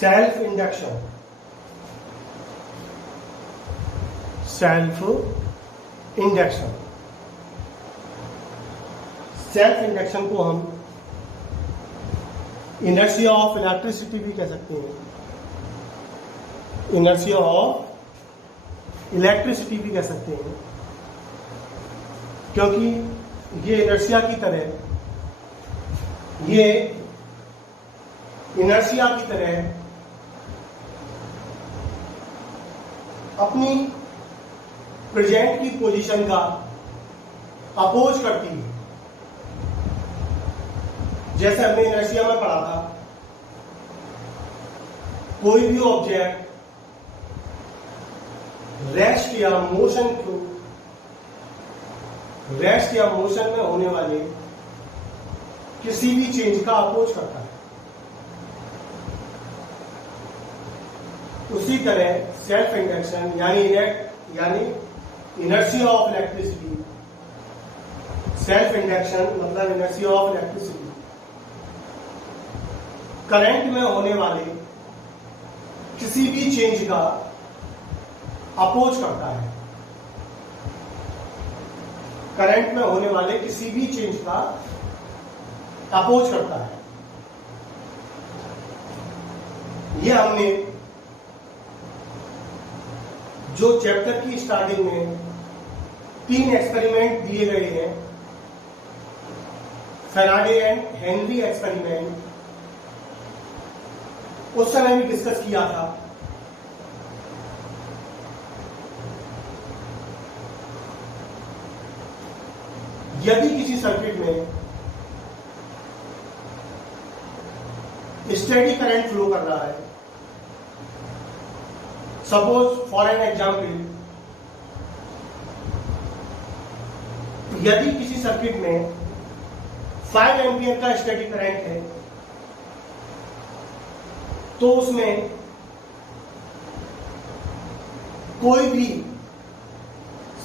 Self induction, self induction, self induction को हम inertia of electricity भी कह सकते हैं, इनर्शिया ऑफ इलेक्ट्रिसिटी भी कह सकते हैं, क्योंकि ये इनर्शिया की तरह, ये इनर्शिया की तरह अपनी प्रेजेंट की पोजीशन का अपोज करती है। जैसे हमने इनर्शिया में पढ़ा था, कोई भी ऑब्जेक्ट रेस्ट या मोशन को, रेस्ट या मोशन में होने वाले किसी भी चेंज का अपोज करता है। उसी तरह सेल्फ इंडक्शन यानी inertia of electricity, self induction मतलब इनर्शिया ऑफ इलेक्ट्रिसिटी करंट में होने वाले किसी भी चेंज का अपोज करता है, करंट में होने वाले किसी भी चेंज का अपोज करता है। यह हमने जो चैप्टर की स्टार्टिंग में 3 एक्सपेरिमेंट दिए गए हैं, फैराडे एंड हेनरी एक्सपेरिमेंट, उस समय भी डिस्कस किया था। यदि किसी सर्किट में स्टेडी करंट फ्लो कर रहा है, सपोज फॉर एन एग्जाम्पल, यदि किसी सर्किट में 5 एम्पियर का स्टेडी करंट है, तो उसमें कोई भी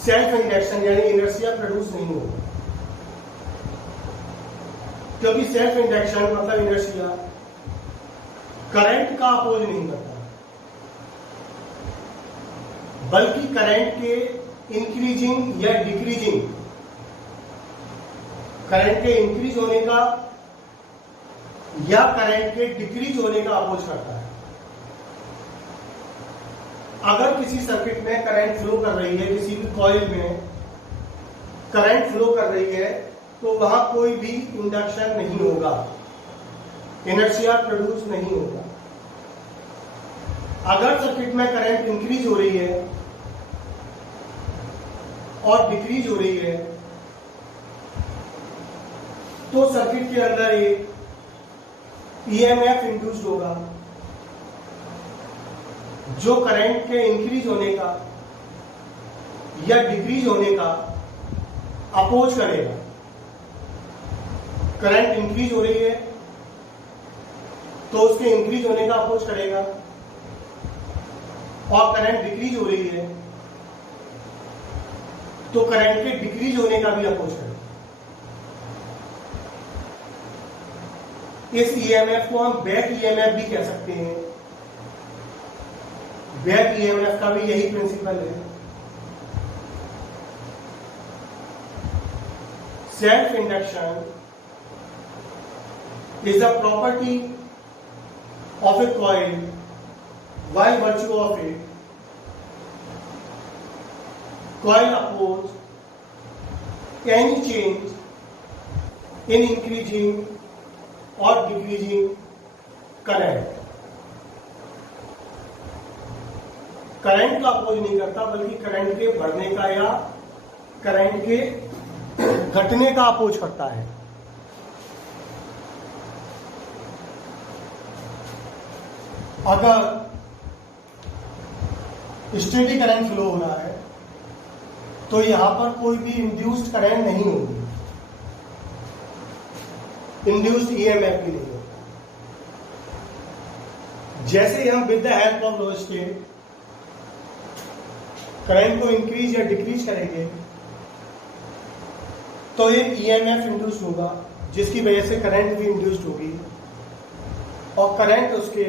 सेल्फ इंडक्शन यानी इनर्शिया प्रोड्यूस नहीं होगा, क्योंकि सेल्फ इंडक्शन मतलब इनर्शिया करंट का अपोज नहीं करता, बल्कि करंट के इंक्रीजिंग या डिक्रीजिंग, करंट के इंक्रीज होने का या करंट के डिक्रीज होने का अपोज करता है। अगर किसी सर्किट में करंट फ्लो कर रही है, किसी भी कॉइल में करंट फ्लो कर रही है, तो वहां कोई भी इंडक्शन नहीं होगा, इनर्शिया प्रोड्यूस नहीं होगा। अगर सर्किट में करंट इंक्रीज हो रही है और डिक्रीज हो रही है, तो सर्किट के अंदर एक ईएमएफ इंड्यूस्ड होगा, जो करंट के इंक्रीज होने का या डिक्रीज होने का अपोज करेगा। करंट इंक्रीज हो रही है तो उसके इंक्रीज होने का अपोज करेगा, और करंट डिक्रीज हो रही है तो करंट के डिक्रीज होने का भी अपोज करेगा। इस ईएमएफ को हम बैक ईएमएफ भी कह सकते हैं। बैक ईएमएफ का भी यही प्रिंसिपल है। Self induction is a property of a coil by virtue of it coil oppose any change in increasing or decreasing current। Current का अपोज नहीं करता, बल्कि करंट के बढ़ने का या करंट के घटने का अपोज करता है। अगर स्टेडी करंट फ्लो हो रहा है तो यहां पर कोई भी इंड्यूस्ड करंट नहीं होगी, इंड्यूस्ड ईएमएफ भी नहीं होगी। जैसे हम with the help of rheostat current को इंक्रीज या डिक्रीज करेंगे तो एक ईएमएफ इंड्यूस होगा, जिसकी वजह से करंट भी इंड्यूस्ड होगी और करंट उसके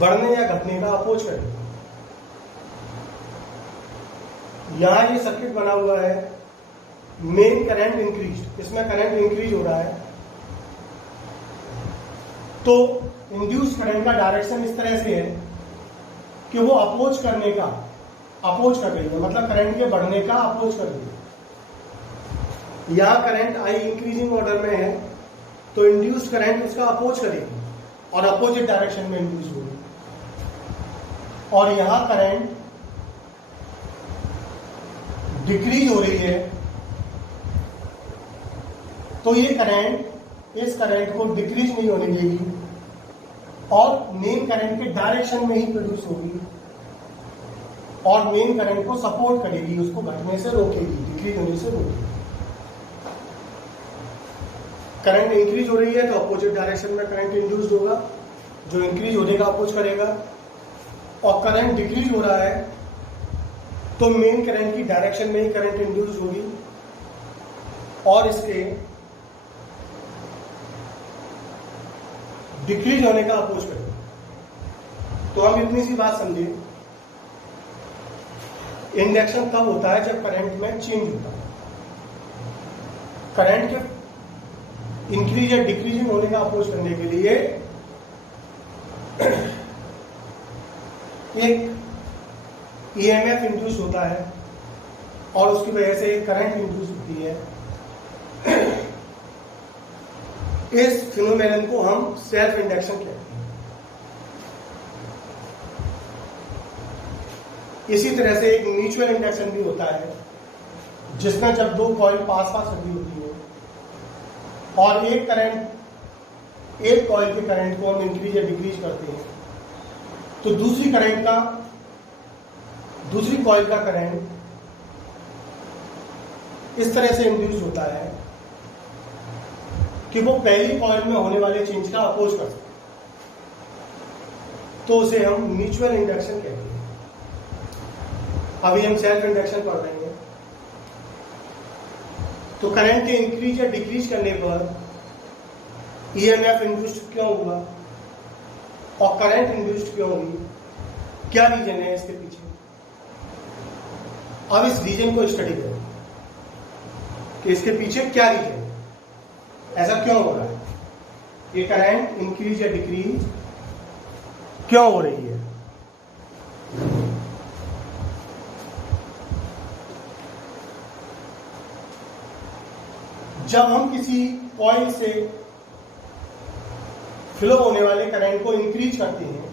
बढ़ने या घटने का अपोज करेगी। यहां ये सर्किट बना हुआ है, मेन करंट इंक्रीज, इसमें करंट इंक्रीज हो रहा है, तो इंड्यूस करंट का डायरेक्शन इस तरह से है कि वो अपोज कर रही है, मतलब करंट के बढ़ने का अपोज कर रही है। यहां करंट आई इंक्रीजिंग ऑर्डर में है, तो इंड्यूस करंट उसका अपोज करेगी और अपोजिट डायरेक्शन में इंड्यूस होगी। और यहां करंट डिक्रीज हो रही है, तो ये करंट इस करंट को डिक्रीज नहीं होने देगी और मेन करंट के डायरेक्शन में ही प्रोड्यूस होगी और मेन करंट को सपोर्ट करेगी, उसको घटने से रोकेगी, डिक्रीज होने से रोकेगी। करंट इंक्रीज हो रही है तो अपोजिट डायरेक्शन में करंट इंड्यूस्ड होगा, जो इंक्रीज होने का अपोज करेगा। और करंट डिक्रीज हो रहा है तो मेन करंट की डायरेक्शन में ही करंट इंड्यूस्ड होगी और इसके डिक्रीज होने का अपोज करेगा। तो हम इतनी सी बात समझे, इंडक्शन कब होता है? जब करंट में चेंज होता है। करंट के इंक्रीज या डिक्रीजिंग होने का अपोज करने के लिए एक ईएमएफ इंड्यूस होता है और उसकी वजह से एक करंट इंड्यूस होती है। इस फिनोमेनन को हम सेल्फ इंडक्शन कहते हैं। इसी तरह से एक म्यूचुअल इंडक्शन भी होता है, जिसमें जब दो कॉइल पास पास लगी होती है और एक कॉइल के करंट को हम इंक्रीज या डिक्रीज करते हैं, तो दूसरी कॉइल का करंट इस तरह से इंड्यूस होता है कि वो पहली कॉइल में होने वाले चेंज का अपोज कर सकते, तो उसे हम म्यूचुअल इंडक्शन कहते हैं। अभी हम सेल्फ इंडक्शन पढ़ रहे हैं। तो करंट के इंक्रीज या डिक्रीज करने पर ईएमएफ इंड्यूस्ड क्यों हुआ और करंट इंड्यूस्ड क्यों हुई, क्या रीजन है इसके पीछे? अब इस रीजन को स्टडी करें कि इसके पीछे क्या रीजन है, ऐसा क्यों हो रहा है, ये करंट इंक्रीज या डिक्रीज क्यों हो रही है। जब हम किसी कॉइल से फ्लो होने वाले करंट को इंक्रीज करते हैं,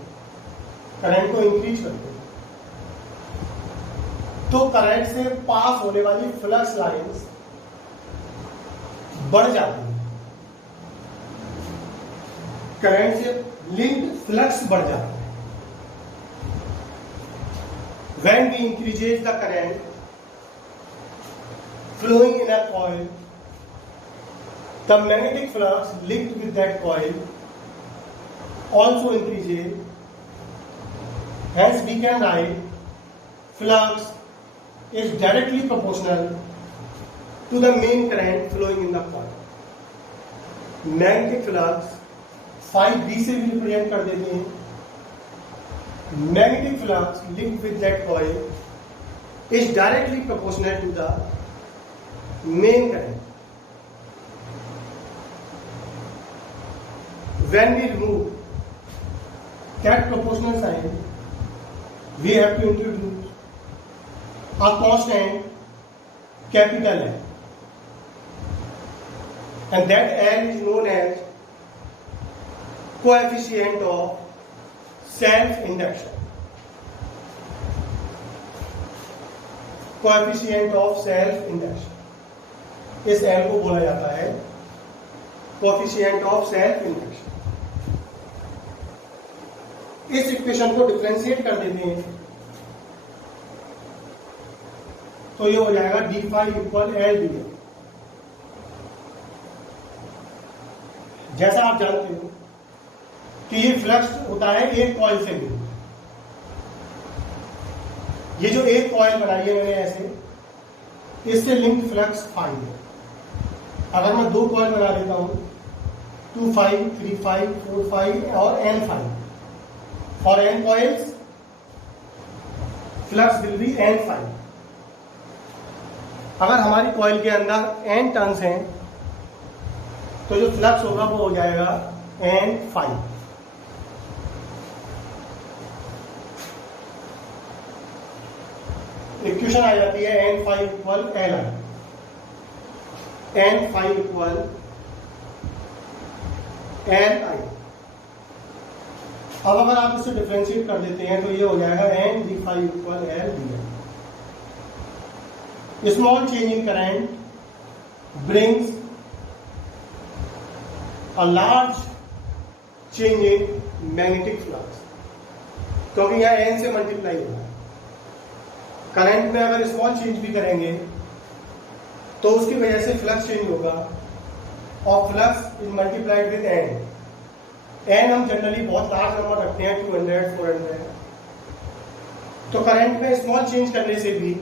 तो करंट से पास होने वाली फ्लक्स लाइंस बढ़ जाती है, करंट से लिंक्ड फ्लक्स बढ़ जाता है। When we increases the current flowing in a coil, the magnetic flux linked with that coil also increases. Hence, we can write flux is directly proportional to the main current flowing in the coil. Magnetic flux phi b से भी represent कर देते हैं। Magnetic flux linked with that coil is directly proportional to the main current. When we remove that proportional sign, we have to introduce a constant capital N, and that N is known as coefficient of self-induction. Coefficient of self induction, इस L को बोला जाता है coefficient of self induction. इस equation को differentiate कर देते हैं तो ये हो जाएगा d phi equal L d L. जैसा आप जानते हो कि ये फ्लक्स होता है एक कॉइल से भी। ये जो एक कॉइल बनाई है मैंने ऐसे, इससे लिंक्ड फ्लक्स फाई है। अगर मैं दो कॉइल बना लेता हूं 2 5 3 5 4 5 और n 5, For n coils, flux will be n phi. अगर हमारी कॉइल के अंदर n टर्न्स हैं तो जो फ्लक्स होगा वो हो जाएगा n phi. इक्वेशन आ जाती है n phi equal L I. n phi equal L I. अब अगर आप इसे डिफरेंशिएट कर देते हैं तो ये हो जाएगा n d phi equal L d I. Small change in current brings a large change in magnetic flux, क्योंकि यहां n से मल्टीप्लाई हो रहा है. करंट में अगर स्मॉल चेंज भी करेंगे तो उसकी वजह से फ्लक्स चेंज होगा, और flux is multiplied with n. n हम जनरली बहुत लार्ज नंबर रखते हैं, 200, 400. तो करंट में स्मॉल चेंज करने से भी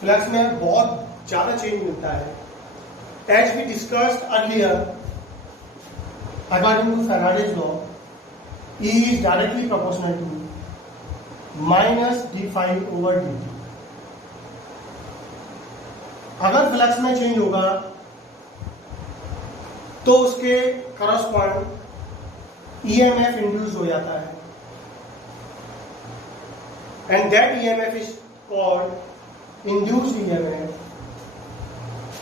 फ्लक्स में बहुत ज्यादा चेंज मिलता है. As we discussed earlier, according to Faraday's law, E is directly proportional to minus d phi over dt. अगर फ्लक्स में चेंज होगा तो उसके करस्पॉन्ड EMF इंड्यूस हो जाता है, and that EMF is called induced EMF,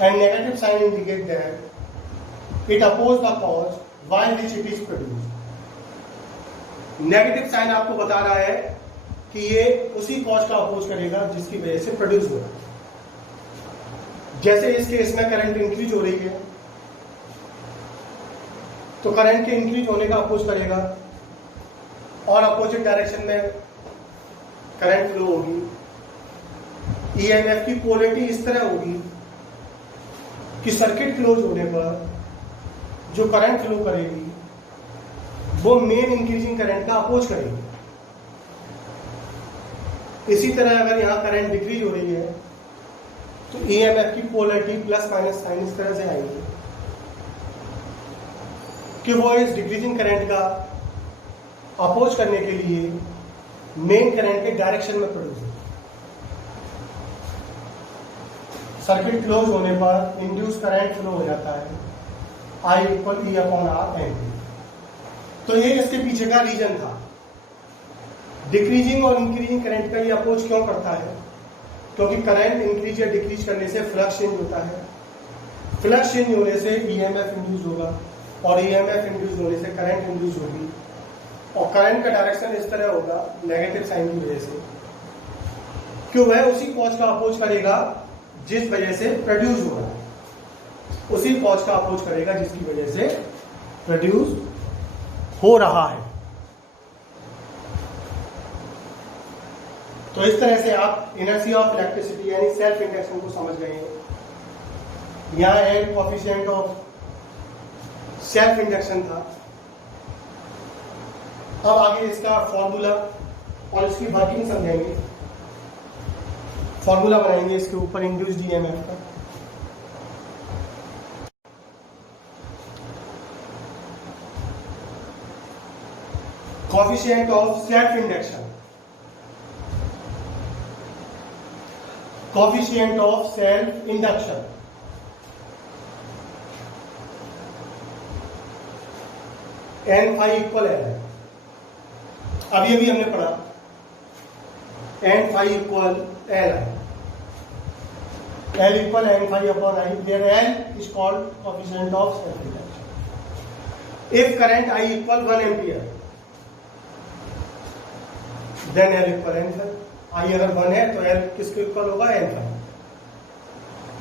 and negative sign indicate that it oppose the cause while which it is produced. Negative sign आपको बता रहा है कि ये उसी कॉज का अपोज करेगा जिसकी वजह से प्रोड्यूस हो रहा है. जैसे इस केस में करंट इंक्रीज हो रही है तो करंट के इंक्रीज होने का अपोज करेगा, और अपोजिट डायरेक्शन में करंट फ्लो होगी. ईएमएफ की पोलैरिटी इस तरह होगी कि सर्किट क्लोज होने पर जो करंट फ्लो करेगी वो मेन इंक्रीजिंग करंट का अपोज करेगी. इसी तरह अगर यहां करंट डिक्रीज हो रही है तो ईएमएफ की पोलैरिटी प्लस माइनस साइन इस तरह से आएगी कि वो इस डिक्रीजिंग करंट का अपोज करने के लिए मेन करंट के डायरेक्शन में प्रोड्यूस होगी. सर्किट क्लोज होने पर इंड्यूस करंट फ्लो हो जाता है I equal E upon R N. तो ये इसके पीछे का रीजन था. डिक्रीजिंग और इंक्रीजिंग करंट का ये अपोज क्यों करता है? क्योंकि करंट इंक्रीज या डिक्रीज करने से फ्लक्स चेंज होता है. फ्लक्स चेंज होने से ईएमएफ इंड्यूस होगा, और ईएमएफ इंड्यूस होने से करंट इंड्यूस होगी, और करंट का डायरेक्शन इस तरह होगा नेगेटिव साइन की वजह से कि वह उसी कॉज का अपोज करेगा जिस वजह से प्रोड्यूस हो रहा है, उसी कॉज का अपोज करेगा जिसकी वजह से प्रोड्यूस हो रहा है. तो इस तरह से आप इनर्शिया ऑफ इलेक्ट्रिसिटी यानी सेल्फ इंडक्शन को समझ गए हैं. यहां एक कोएफिशिएंट ऑफ सेल्फ इंडक्शन था. अब आगे इसका फॉर्मूला और इसकी वर्किंग समझेंगे. फॉर्मूला बनाएंगे इसके ऊपर इंड्यूस्ड ईएमएफ का. Coefficient of self induction. Coefficient of self induction N phi equal है. अब ये भी हमने पढ़ा N phi equal L I. L equal N phi upon I, where L is called coefficient of self induction. If current I equal 1 ampere then L equal N phi. I अगर 1 है तो L किसके equal होगा? N phi.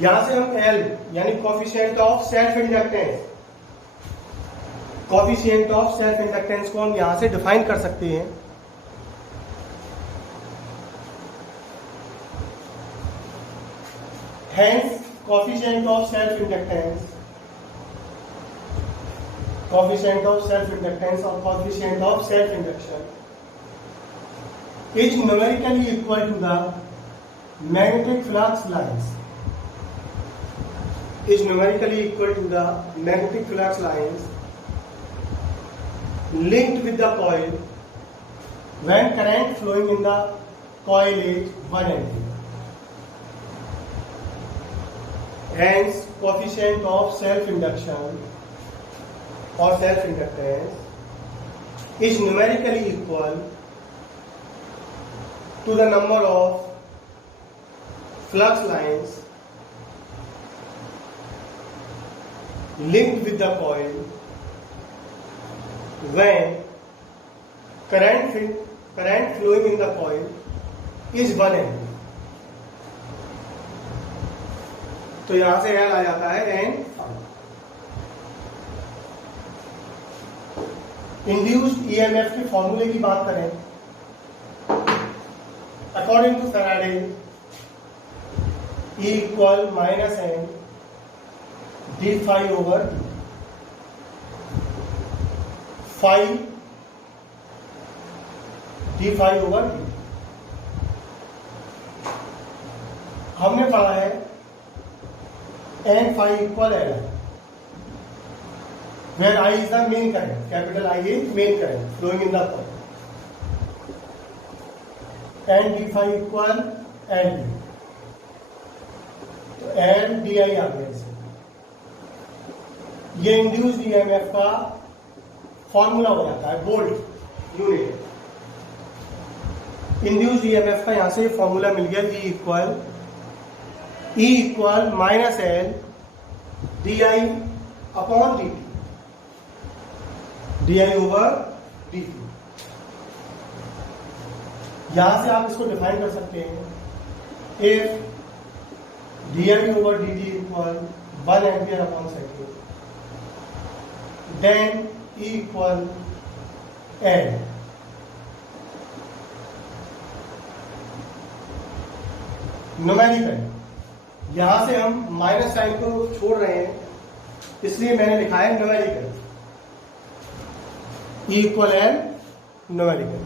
यहां से हम L यानी coefficient of self inductance, coefficient of self inductance को हम यहां से डिफाइन कर सकते हैं. Hence, coefficient of self-inductance or coefficient of self-induction is numerically equal to the magnetic flux lines. Linked with the coil when current flowing in the coil is 1 ampere. Hence, coefficient of self-induction or self-inductance is numerically equal to the number of flux lines linked with the coil when current flowing in the coil is 1 ampere. तो यहां से L आ जाता है N. Induced EMF के फॉर्मूले की बात करें, according to Faraday E equal minus N d phi over phi d phi over d. हमने पढ़ा है N phi equal L, where I is the main current, capital I is main current flowing in the coil, and d phi equal L d. तो L di आ गया इसे. ये induced EMF का formula हो जाता है, वोल्ट यूनिट. इंड्यूस्ड ईएमएफ का यहां से फॉर्मूला मिल गया, E equal minus L D I upon D t, d I over D t. यहां से आप इसको डिफाइन कर सकते हैं, if d I over D t equal 1 ampere upon second, then E equal L. Numerical यहां से हम माइनस साइन को छोड़ रहे हैं, इसलिए मैंने लिखा है numerical. E equal L numerical.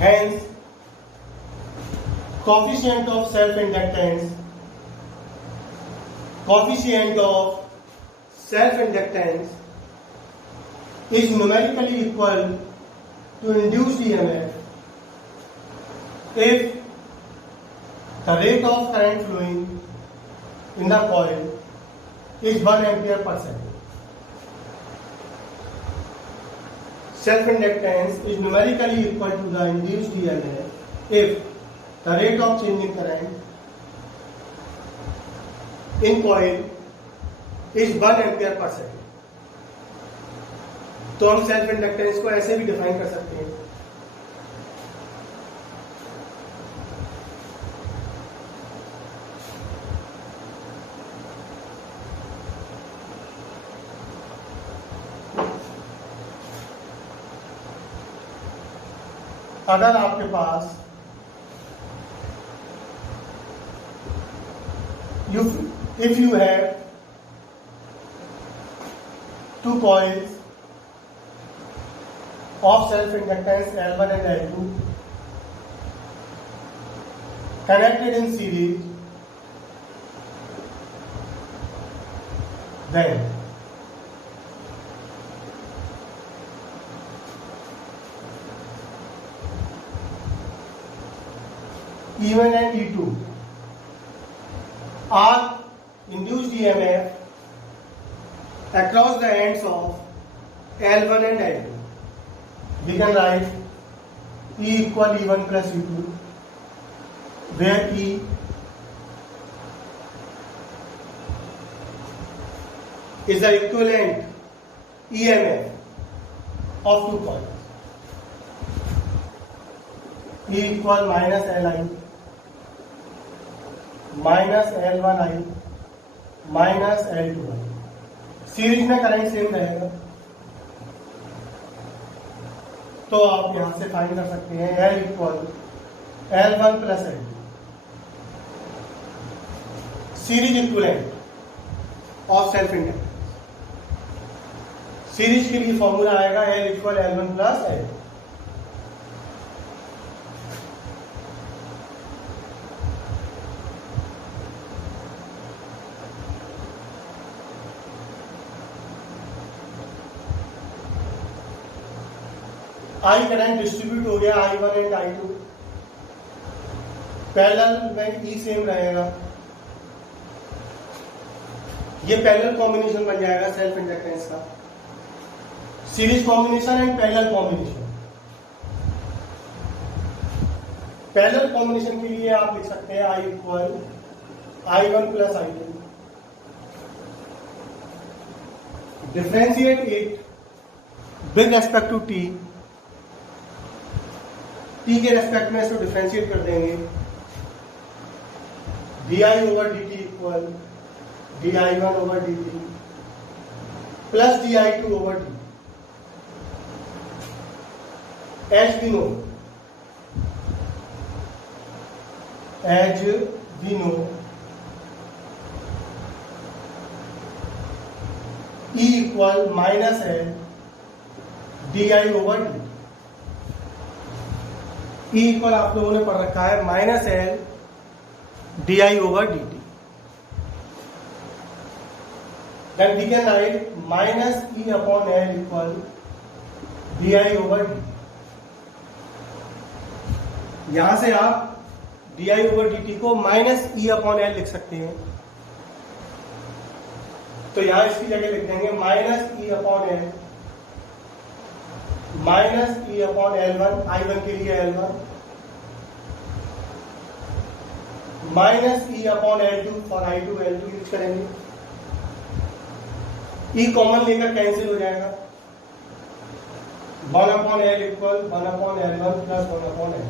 Hence, coefficient of self-inductance is numerically equal to induced EMF if the rate of current flowing in the coil is 1 ampere per second. Self-inductance is numerically equal to the induced EMF if the rate of change in current in coil is 1 ampere per second. तो हम self inductance को ऐसे भी define कर सकते हैं, अगर आपके पास if you have two coils of self-inductance L1 and L2 connected in series, then E1 and E2 are induced EMF across the ends of L1 and L2. We can write E equal E1 plus E2, where E is the equivalent EMF of two coils. E equal minus Li minus L1I minus L2I. Series में current same रहेगा, तो आप यहां से find कर सकते हैं L equal L1 plus L2, series equivalent of self inductance. Series के लिए फॉर्मूला आएगा L equal L1 plus L2. I current distribute हो गया I1 एंड I2, पैरेलल में E सेम रहेगा, ये पैरेलल कॉम्बिनेशन बन जाएगा सेल्फ इंडक्टेंस का, series combination and parallel combination. Parallel combination के लिए आप लिख सकते हैं I equal I1 plus I2, differentiate it with respect to t, t के रेस्पेक्ट में इसको डिफरेंशिएट कर देंगे, di over dt equal di1 over dt plus di2 over dt, as we know E equal minus L di over dt, E equal आप लोगों ने पढ़ रखा है minus L di over dt, then we can write minus E upon L equal di over dt। यहां से आप di over dt को माइनस E अपॉन L लिख सकते हैं, तो यहां इसकी जगह लिख देंगे minus E upon L, minus E upon L1, I1 के लिए L1, minus E upon L2 for I2, L2 use करेंगे, E कॉमन लेकर कैंसिल हो जाएगा, 1 upon L equal 1 upon L1 plus 1 upon L,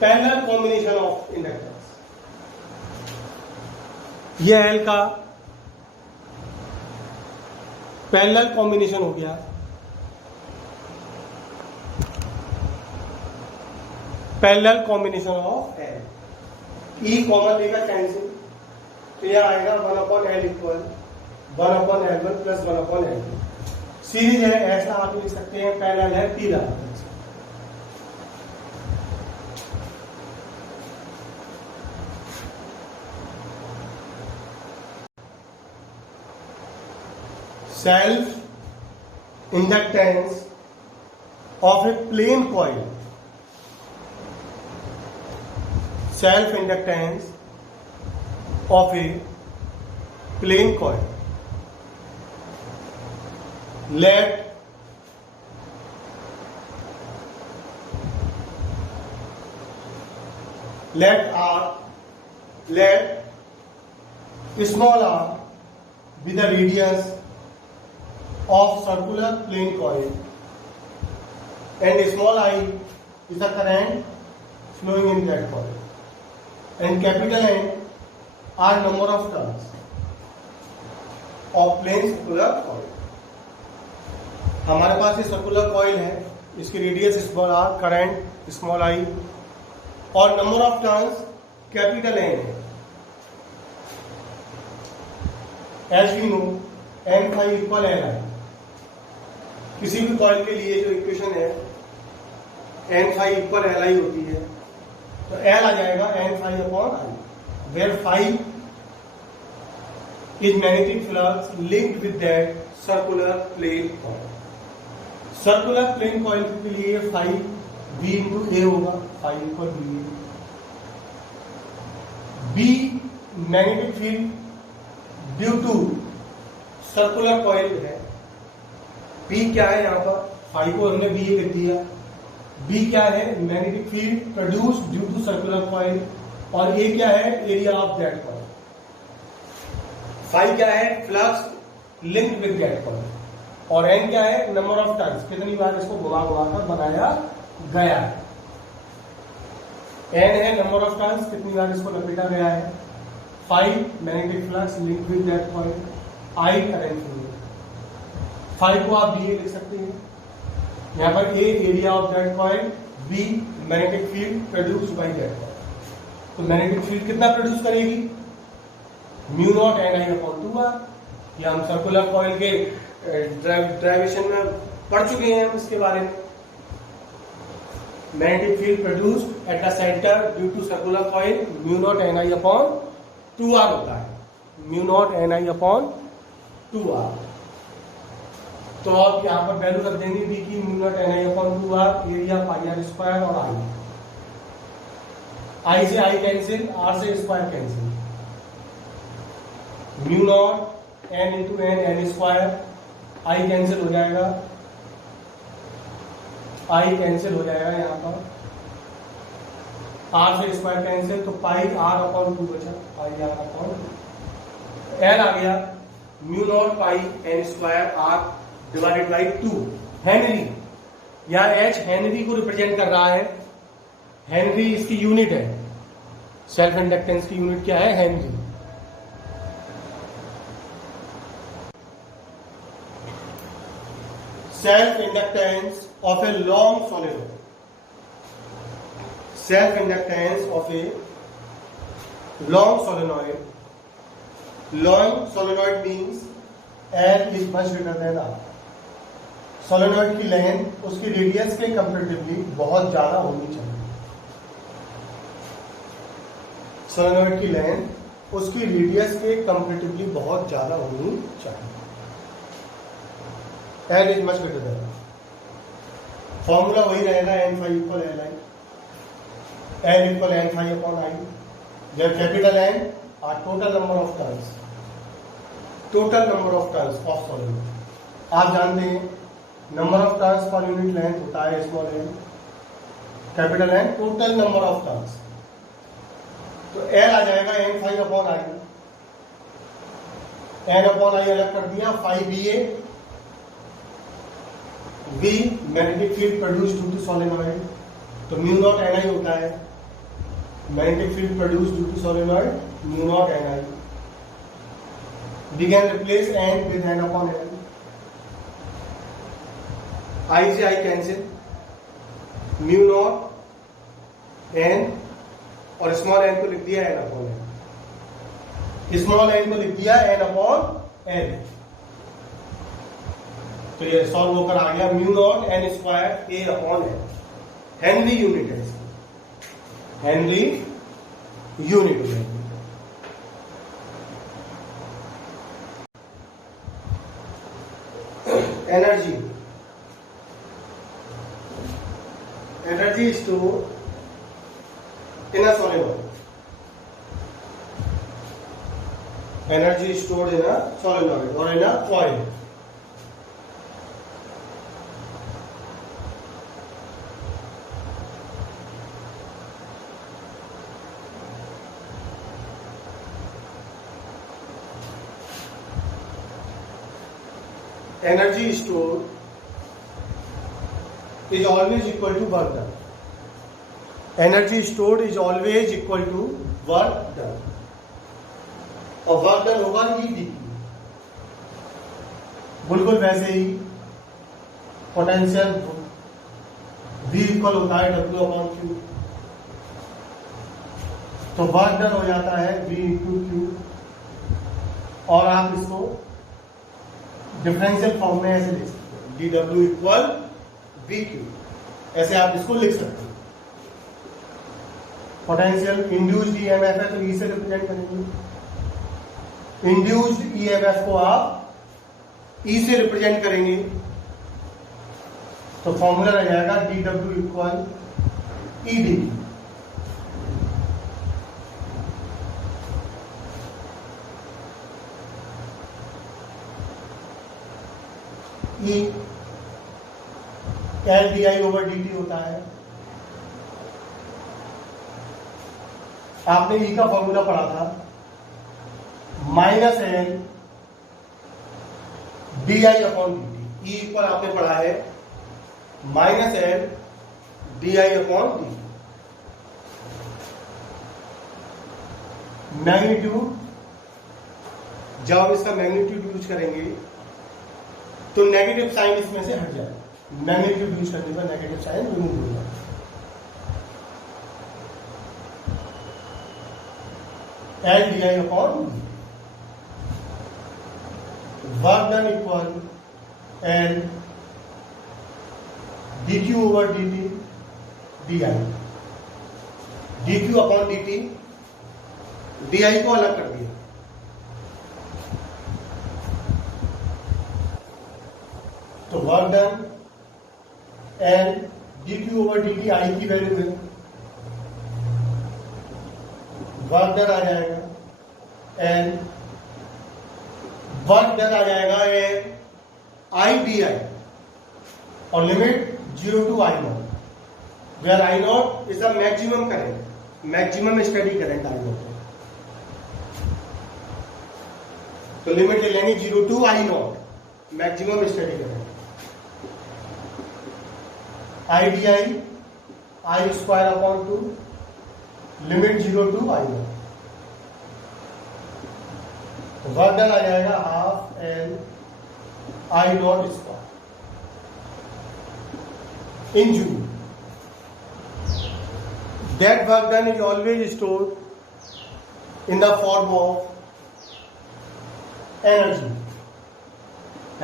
parallel combination of inductance. यह L का parallel combination हो गया, parallel combination of L, E common लेकर cancel, तो यह आएगा 1 upon L equal 1 upon L1 plus 1 upon L2। Series है ऐसा आप लिख सकते हैं, पैरेलल है parallel. Self inductance of a plane coil, self inductance of a plane coil, let small r be the radius of circular plane coil and small I is the current flowing in that coil, and capital N are number of turns of plane circular coil। हमारे पास ये circular coil है, इसकी radius small R, current small I और number of turns capital N है। As we know N phi equal L I, किसी भी coil के लिए जो इक्वेशन है N phi equal L I होती है, तो एल आ जाएगा N phi upon I, where phi is magnetic flux linked with that circular plane coil। Circular plane coil के लिए phi V इंटू ए होगा, phi equal B magnetic field due to circular coil है। B क्या है यहाँ पर, phi को हमने B लिख दिया, B क्या है magnetic field produce due to circular coil, और ये क्या है area of that coil. Phi क्या है flux linked with that coil, और एन क्या है नंबर ऑफ टर्न्स, कितनी बार इसको घुमा घुमा कर बनाया गया है। एन है नंबर ऑफ टर्न्स, कितनी बार इसको लपेटा गया है। Phi magnetic flux linked with that coil, I current flow. Phi को आप बी लिख सकते हैं, यहाँ पर A area of that coil, B magnetic field produce by that coil. तो मैग्नेटिक फील्ड कितना प्रोड्यूस करेगी, mu naught N I upon 2r। ये हम सर्कुलर कॉइल के ड्राइवेशन में पढ़ चुके हैं हम इसके बारे में। Magnetic field produce at the centre due to circular coil, mu naught N I upon 2r होता है, mu naught N I upon 2r। तो अब यहाँ पर वैल्यू रख देंगे बी की mu naught N I upon 2r area pi r square और आई से आई कैंसिल, आर से square cancel, mu naught N into N N square, I cancel हो जाएगा, आई कैंसिल हो जाएगा यहाँ पर, आर से स्क्वायर कैंसिल, तो पाई आर अपॉन 2 बचा, पाई आर अपॉन एन आ गया mu naught pi N square r divided by 2 henry, या एच हेनरी को रिप्रेजेंट कर रहा है। हेनरी इसकी यूनिट है, सेल्फ इंडक्टेंस की यूनिट क्या है, Henry. Self inductance of a long solenoid, self inductance of a long solenoid, long solenoid means L is much greater than R। Solenoid की लेंथ उसकी रेडियस के कंपैरेटिवली बहुत ज्यादा होनी चाहिए। सोलेनॉइड की लेंथ उसकी रेडियस के कंपैरेटिवली बहुत ज्यादा होनी चाहिए। L is much greater than R। Formula वही रहेगा n phi equal L I, L equal n phi upon I, जब capital N are total number of turns, total number of turns of solid. आप जानते हैं number of turns per unit length होता है small N, capital N total number of turns, तो L आ जाएगा N five upon I, N upon I अलग कर दिया, five B A, B magnetic field produce due to solenoid, तो mu naught N I होता है, magnetic field produce due to solenoid mu naught N I. We can replace n with n upon n. I से I cancel, mu naught n और small n को लिख दिया n upon n, small n को लिख दिया n upon n, तो ये सॉल्व होकर आ गया mu naught n square a upon n। Henry unit है इसकी, हेनरी यूनिट हो जाएगी। Energy, energy store in a solenoid, energy stored in a solenoid और in a coil. Energy stored is always equal to work done. Energy stored is always equal to work done. और work done होगा E D, बिल्कुल वैसे ही potential V equal होता है W upon Q, तो work done हो जाता है V इंटू Q, और आप इसको डिफरेंशियल फॉर्म में ऐसे लिख सकते हैं, D W equal we Q, ऐसे आप इसको लिख सकते हैं। पोटेंशियल इंड्यूस्ड ईएमएफ है तो ई से रिप्रेजेंट करेंगे, इंड्यूस्ड ईएमएफ को आप ई से रिप्रेजेंट करेंगे, तो फॉर्मूला रह जाएगा D W equal E D. E L D I over D T होता है। आपने ई का फॉर्मूला पढ़ा था, minus L D I upon D T. E पर आपने पढ़ा है minus L D I upon D T. Magnitude, जब आप इसका मैग्नीट्यूड यूज करेंगे तो नेगेटिव साइन इसमें से हट जाए, मैग्नीट्यूड यूज करने पर नेगेटिव साइन रिमूव हो जाए। L D I upon work done equal L D Q over D t d I, D Q upon D t, d आई को अलग कर दिया, तो work done and dq over dt आई की वैल्यू है, work done आ जाएगा एंड वर्क डन आ जाएगा एंड आई डी आई और limit 0 to I naught, where I naught is the maximum current, maximum steady current I naught. तो limit ले लेंगे 0 to I naught, maximum steady current, I D I square upon 2, limit 0 to I naught. Work done आ जाएगा half L I naught square in joule. That work done is always stored in the form of energy,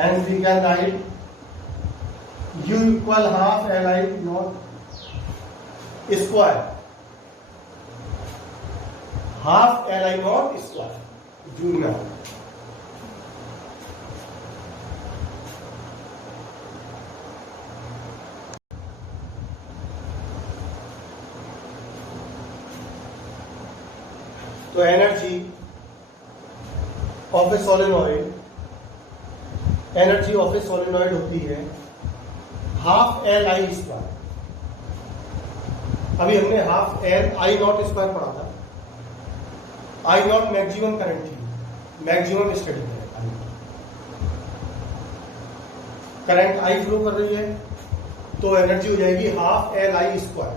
and we can write U equal half Li naught square, half Li naught square joule में। तो energy of A solenoid, energy of A solenoid होती है half L आई square. अभी हमने half L I naught square पढ़ा था। आई not maximum current थी, maximum steady current, current I flow कर रही है तो एनर्जी हो जाएगी half L I square.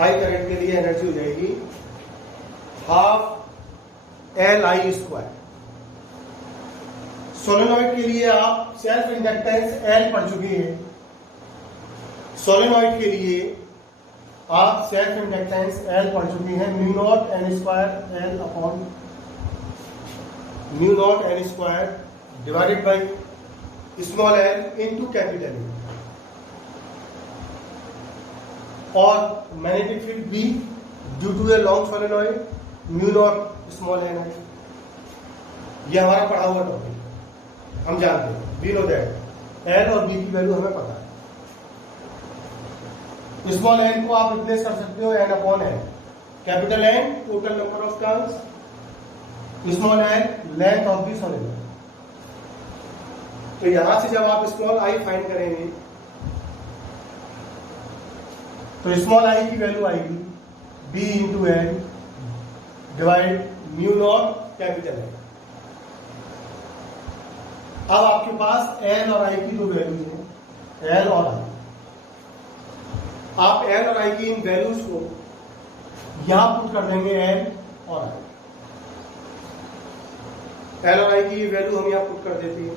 I current के लिए एनर्जी हो जाएगी हाफ एल आई स्क्वायर। सोलेनॉइड के लिए आप सेल्फ इंडक्टेंस एल पढ़ चुके हैं। सोलेनॉइड के लिए आप सेल्फ इंडक्टेंस एल पढ़ चुके हैं, mu naught N square L upon mu naught N square divided by small L into capital L. और magnetic field B due to a long solenoid mu naught small N I. ये हमारा पढ़ा हुआ topic, हम जानते हैं, we know that L और B की वैल्यू हमें पता है। स्मॉल एन को आप रिप्लेस कर सकते हो N upon N, capital N total number of turns, small N length of the solenoid. तो यहां से जब आप स्मॉल आई फाइंड करेंगे तो स्मॉल आई की वैल्यू आएगी B into N divide mu naught capital N. अब आपके पास एल और आई की दो वैल्यूज हैं, एल और आई। आप एल और आई की इन वैल्यूज को यहां पुट कर देंगे, एल और आई। एल और आई की वैल्यू हम यहां पुट कर देते हैं,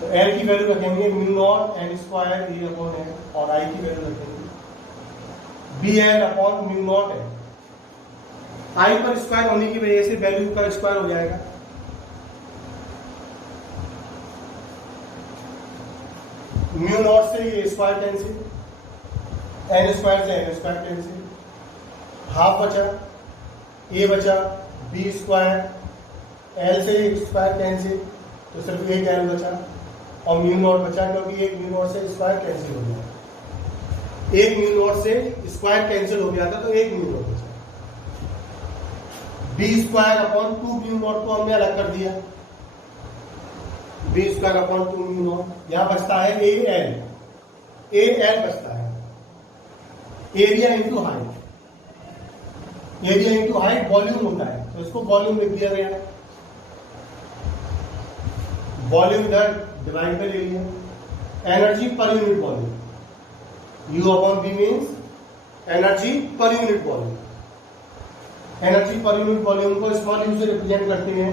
तो एल की वैल्यू रखेंगे mu naught N square A upon N, और आई की वैल्यू रखेंगे B L upon mu naught N. I पर स्क्वायर होने की वजह से वैल्यू का स्क्वायर हो जाएगा, म्यू नॉट से ये स्क्वायर कैंसिल, एन स्क्वायर से एन स्क्वायर कैंसिल, हाफ बचा, ए बचा, बी स्क्वायर, एल से स्क्वायर कैंसिल तो सिर्फ एक एल बचा, और म्यू नॉट बचा क्योंकि एक म्यू नॉट से स्क्वायर कैंसिल हो गया, एक म्यू नॉट से स्क्वायर कैंसिल हो गया था तो एक म्यू नॉट बचा। B square upon 2 mu naught को हमने अलग कर दिया, B square upon 2 mu naught. यहां बचता है ए एल बचता है, area into height, area into height volume होता है तो इसको वॉल्यूम लिख दिया गया, वॉल्यूम इधर divide by area. Energy per unit volume, U upon V means energy per unit volume. Energy per unit volume को स्मॉल यू से रिप्रेजेंट करते हैं,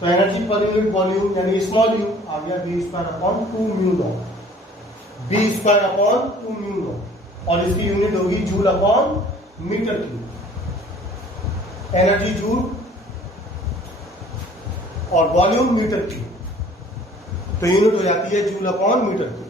तो एनर्जी पर यूनिट वॉल्यूम यानी स्मॉल यू आ गया B square upon 2 mu naught, B square upon 2 mu naught, और इसकी यूनिट होगी joule upon metre cube. Energy joule और वॉल्यूम मीटर क्यूब, तो यूनिट हो जाती है जूल अपॉन मीटर क्यूब।